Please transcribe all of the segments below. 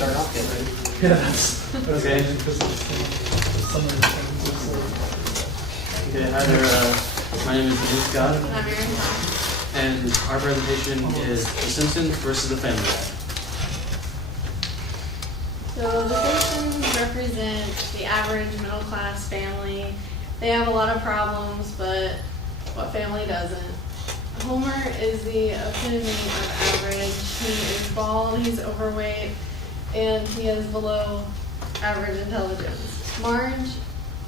start off yet, right? Yeah, that's Okay. because some of the things looks Okay, hi there. My name is Denise Scott, And I'm Erin Tom. and our presentation is The Simpsons versus the Family Guy. So the Simpsons represent the average middle class family. They have a lot of problems, but what family doesn't? Homer is the epitome of average. He is bald, he's overweight, and he has below average intelligence. Marge,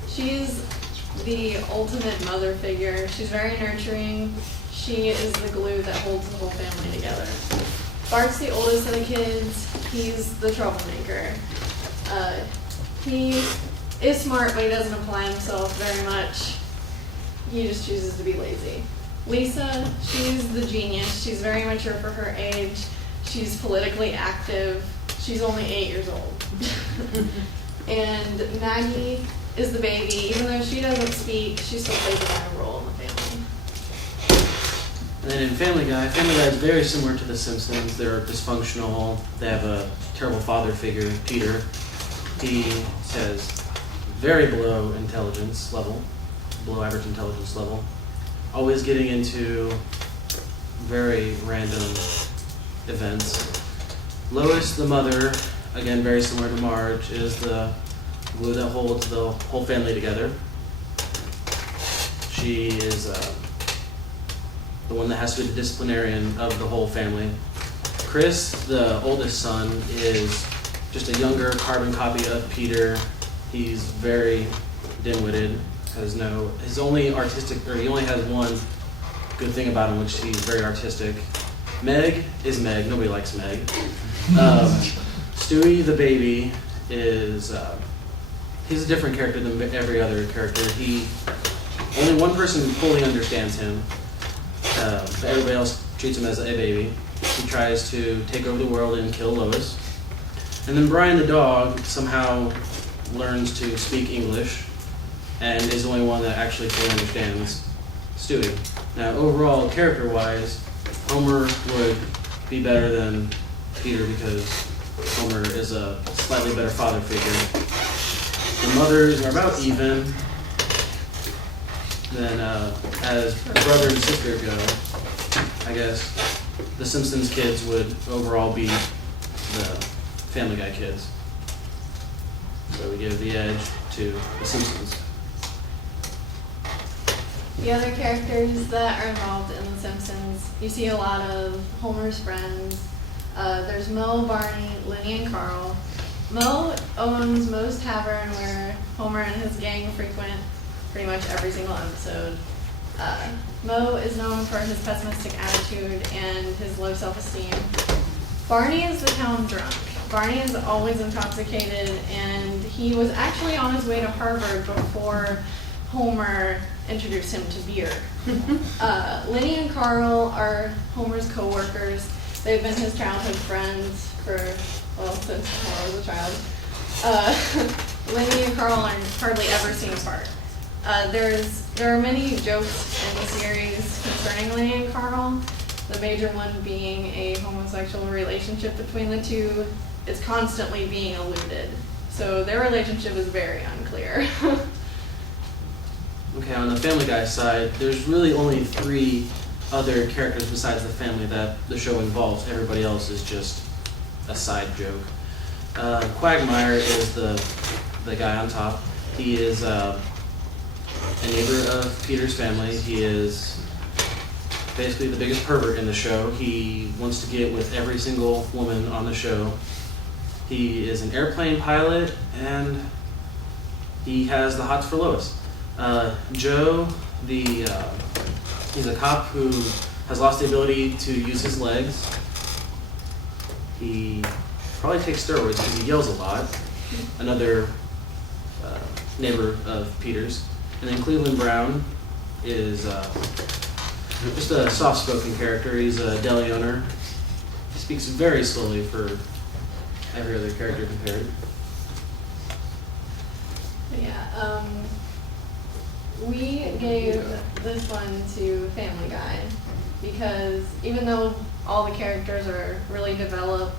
she's the ultimate mother figure. She's very nurturing. She is the glue that holds the whole family together. Bart's the oldest of the kids. He's the troublemaker. He is smart, but he doesn't apply himself very much. He just chooses to be lazy. Lisa, she's the genius. She's very mature for her age. She's politically active. She's only 8 years old. And Maggie is the baby. Even though she doesn't speak, she still plays a vital role in the family. And then in Family Guy is very similar to The Simpsons. They're dysfunctional. They have a terrible father figure, Peter. He says very below intelligence level, below average intelligence level. Always getting into very random events. Lois, the mother, again very similar to Marge, is the glue that holds the whole family together. She is the one that has to be the disciplinarian of the whole family. Chris, the oldest son, is just a younger carbon copy of Peter. He's very dim-witted. He only has one good thing about him, which he's very artistic. Meg is Meg. Nobody likes Meg. Stewie, the baby, is he's a different character than every other character. Only one person fully understands him. But everybody else treats him as a baby. He tries to take over the world and kill Lois. And then Brian the dog somehow learns to speak English and is the only one that actually fully understands Stewie. Now, overall, character-wise, Homer would be better than Peter because Homer is a slightly better father figure. The mothers are about even. Then, as brother and sister go, I guess the Simpsons kids would overall be the Family Guy kids. So we give the edge to the Simpsons. The other characters that are involved in The Simpsons, you see a lot of Homer's friends. There's Moe, Barney, Lenny, and Carl. Moe owns Moe's Tavern, where Homer and his gang frequent pretty much every single episode. Moe is known for his pessimistic attitude and his low self-esteem. Barney is the town drunk. Barney is always intoxicated, and he was actually on his way to Harvard before Homer introduced him to beer. Lenny and Carl are Homer's co-workers. They've been his childhood friends since Homer was a child. Lenny and Carl are hardly ever seen apart. There are many jokes in the series concerning Lenny and Carl. The major one being a homosexual relationship between the two. It's constantly being alluded. So their relationship is very unclear. Okay, on the Family Guy side, there's really only 3 other characters besides the family that the show involves. Everybody else is just a side joke. Quagmire is the guy on top. He is a neighbor of Peter's family. He is basically the biggest pervert in the show. He wants to get with every single woman on the show. He is an airplane pilot, and he has the hots for Lois. Joe, he's a cop who has lost the ability to use his legs. He probably takes steroids because he yells a lot. Another neighbor of Peter's. And then Cleveland Brown is just a soft-spoken character. He's a deli owner. He speaks very slowly for every other character compared. Yeah, we gave this one to Family Guy because even though all the characters are really developed,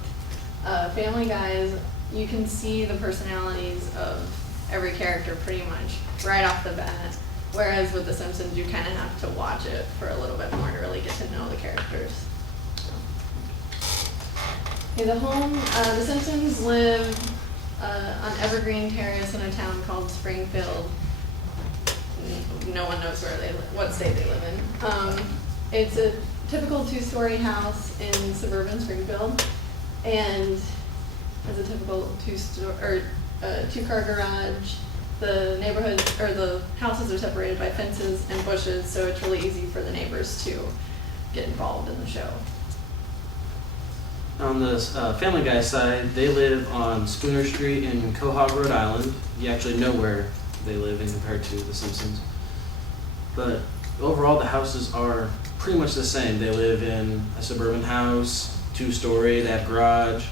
Family Guys, you can see the personalities of every character pretty much right off the bat. Whereas with The Simpsons, you kind of have to watch it for a little bit more to really get to know the characters. Okay, the home, The Simpsons live on Evergreen Terrace in a town called Springfield. No one knows where they what state they live in. It's a typical two-story house in suburban Springfield, and has a typical two-car garage. The neighborhood or the houses are separated by fences and bushes, so it's really easy for the neighbors to get involved in the show. On the Family Guy side, they live on Spooner Street in Quahog, Rhode Island. You actually know where they live in compared to The Simpsons. But overall, the houses are pretty much the same. They live in a suburban house, two-story, they have garage,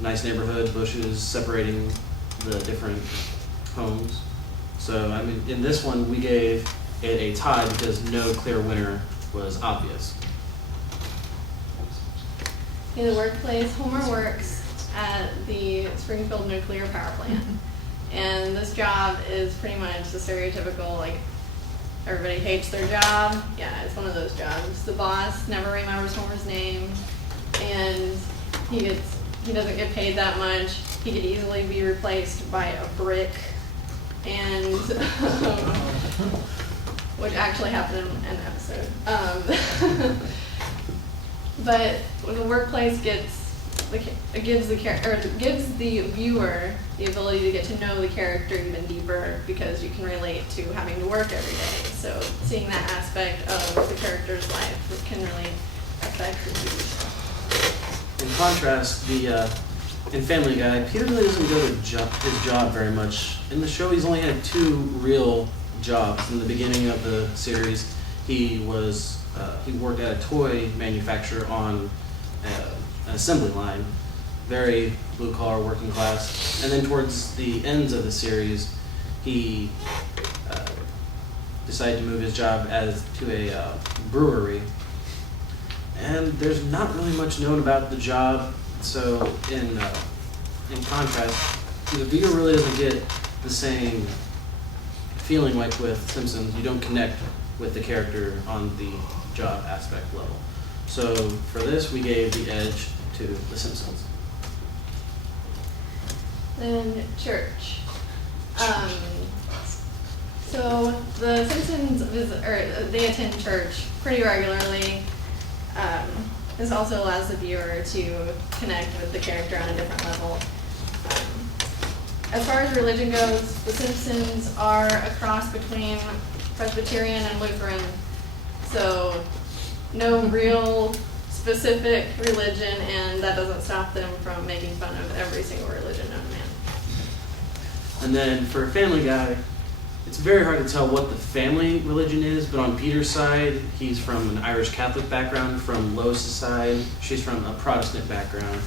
nice neighborhood, bushes separating the different homes. So, I mean, in this one, we gave it a tie because no clear winner was obvious. In the workplace, Homer works at the Springfield Nuclear Power Plant. And this job is pretty much the stereotypical, like, everybody hates their job. Yeah, it's one of those jobs. The boss never remembers Homer's name, and he doesn't get paid that much. He could easily be replaced by a brick, and which actually happened in an episode. But when the workplace gives the viewer the ability to get to know the character even deeper because you can relate to having to work every day. So seeing that aspect of the character's life can really affect the TV show. In contrast, in Family Guy, Peter really doesn't go to his job very much. In the show, he's only had 2 real jobs. In the beginning of the series, he worked at a toy manufacturer on an assembly line, very blue-collar, working class. And then towards the ends of the series, he decided to move his job to a brewery. And there's not really much known about the job, so in contrast, the viewer really doesn't get the same feeling like with Simpsons. You don't connect with the character on the job aspect level. So for this, we gave the edge to The Simpsons. Then church. So the Simpsons they attend church pretty regularly. This also allows the viewer to connect with the character on a different level. As far as religion goes, the Simpsons are a cross between Presbyterian and Lutheran. So no real specific religion, and that doesn't stop them from making fun of every single religion known to man. And then for Family Guy, it's very hard to tell what the family religion is, but on Peter's side, he's from an Irish Catholic background. From Lois' side, she's from a Protestant background.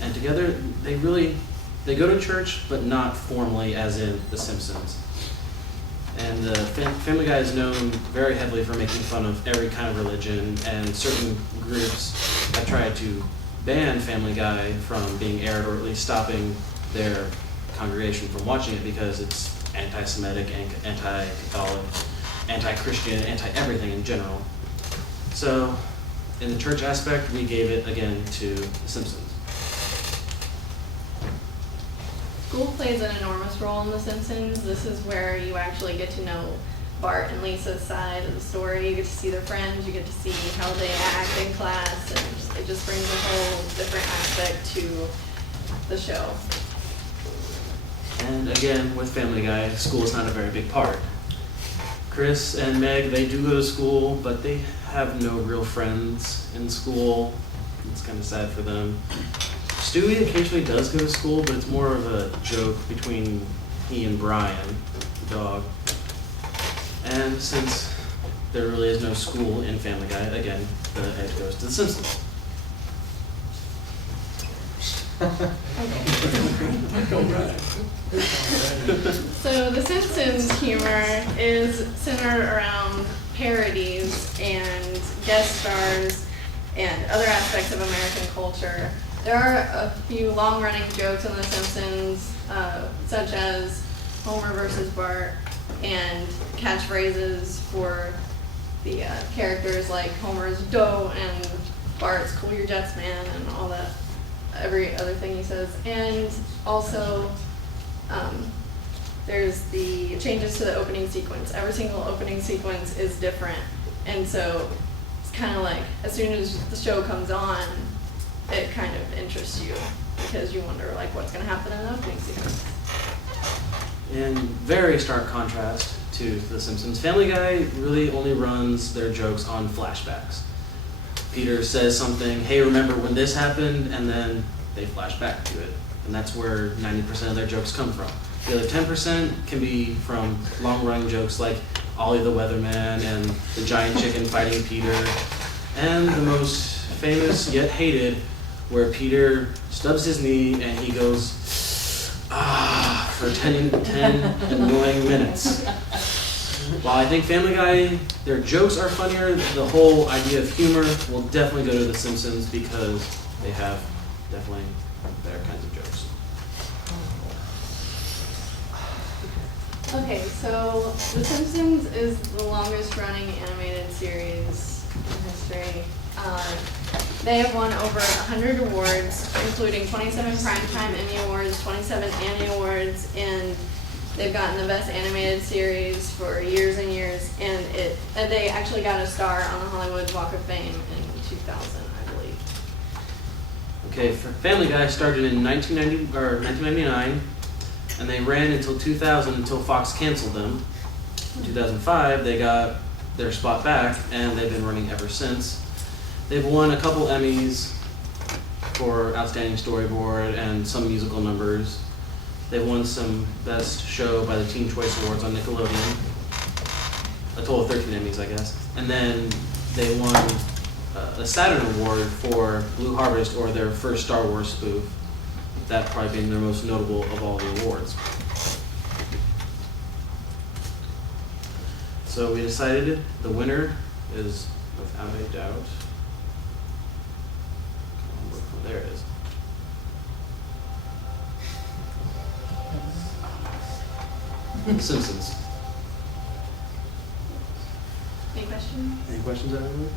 And together, they go to church, but not formally as in The Simpsons. And the Family Guy is known very heavily for making fun of every kind of religion, and certain groups have tried to ban Family Guy from being aired, or at least stopping their congregation from watching it because it's anti-Semitic, anti-Catholic, anti-Christian, anti-everything in general. So, in the church aspect, we gave it again to The Simpsons. School plays an enormous role in The Simpsons. This is where you actually get to know Bart and Lisa's side of the story. You get to see their friends, you get to see how they act in class, and it just brings a whole different aspect to the show. And again, with Family Guy, school is not a very big part. Chris and Meg, they do go to school, but they have no real friends in school. It's kind of sad for them. Stewie occasionally does go to school, but it's more of a joke between he and Brian, the dog. And since there really is no school in Family Guy, again, the edge goes to The Simpsons. So The Simpsons humor is centered around parodies and guest stars and other aspects of American culture. There are a few long-running jokes on The Simpsons, such as Homer versus Bart, and catchphrases for the characters like Homer's "dough" and Bart's "cool your jets, man," and all that, every other thing he says. And also, there's the changes to the opening sequence. Every single opening sequence is different, and so it's kind of like as soon as the show comes on, it kind of interests you because you wonder like what's going to happen in the opening sequence. In very stark contrast to The Simpsons, Family Guy really only runs their jokes on flashbacks. Peter says something, hey, remember when this happened? And then they flash back to it. And that's where 90% of their jokes come from. The other 10% can be from long-running jokes like Ollie the Weatherman and the giant chicken fighting Peter. And the most famous yet hated, where Peter stubs his knee and he goes, ah, for 10 annoying minutes. While I think Family Guy, their jokes are funnier, the whole idea of humor will definitely go to The Simpsons because they have definitely better kinds of jokes. Okay, so The Simpsons is the longest running animated series in history. They have won over 100 awards, including 27 Primetime Emmy Awards, 27 Annie Awards, and they've gotten the Best Animated Series for years and years, and they actually got a star on the Hollywood Walk of Fame in 2000, I believe. Okay, Family Guy started in 1999, and they ran until 2000 until Fox canceled them. In 2005, they got their spot back, and they've been running ever since. They've won a couple Emmys for Outstanding Storyboard and some musical numbers. They won some Best Show by the Teen Choice Awards on Nickelodeon. A total of 13 Emmys, I guess. And then they won a Saturn Award for Blue Harvest, or their first Star Wars spoof. That probably being their most notable of all the awards. So we decided the winner is, without a doubt, there it is. The Simpsons. Any questions? Any questions, everyone?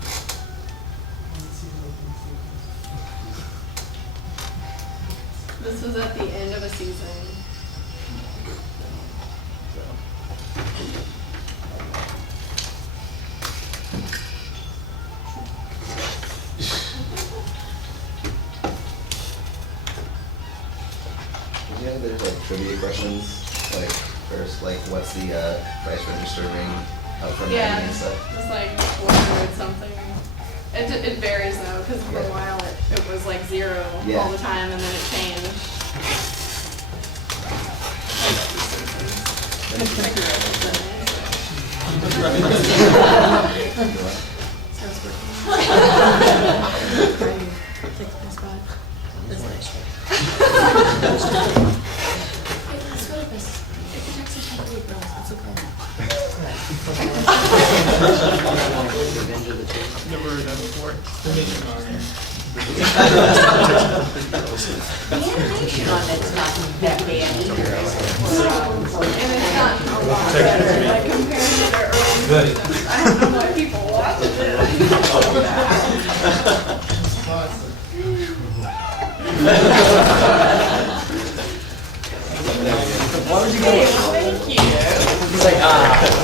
This was at the end of a season. Yeah, there's like trivia questions. Like first, like what's the price register ring from Yeah, and stuff? it's like 400 something. It varies though, because for a while it was like 0 Yeah. all the time, and then it changed. Never heard that before. They're making honor. The animation on it's not that bad either. And it's gotten a lot better, like compared to their early stuff. I don't know why people watch it. Why would you go? Thank you. He's like, ah.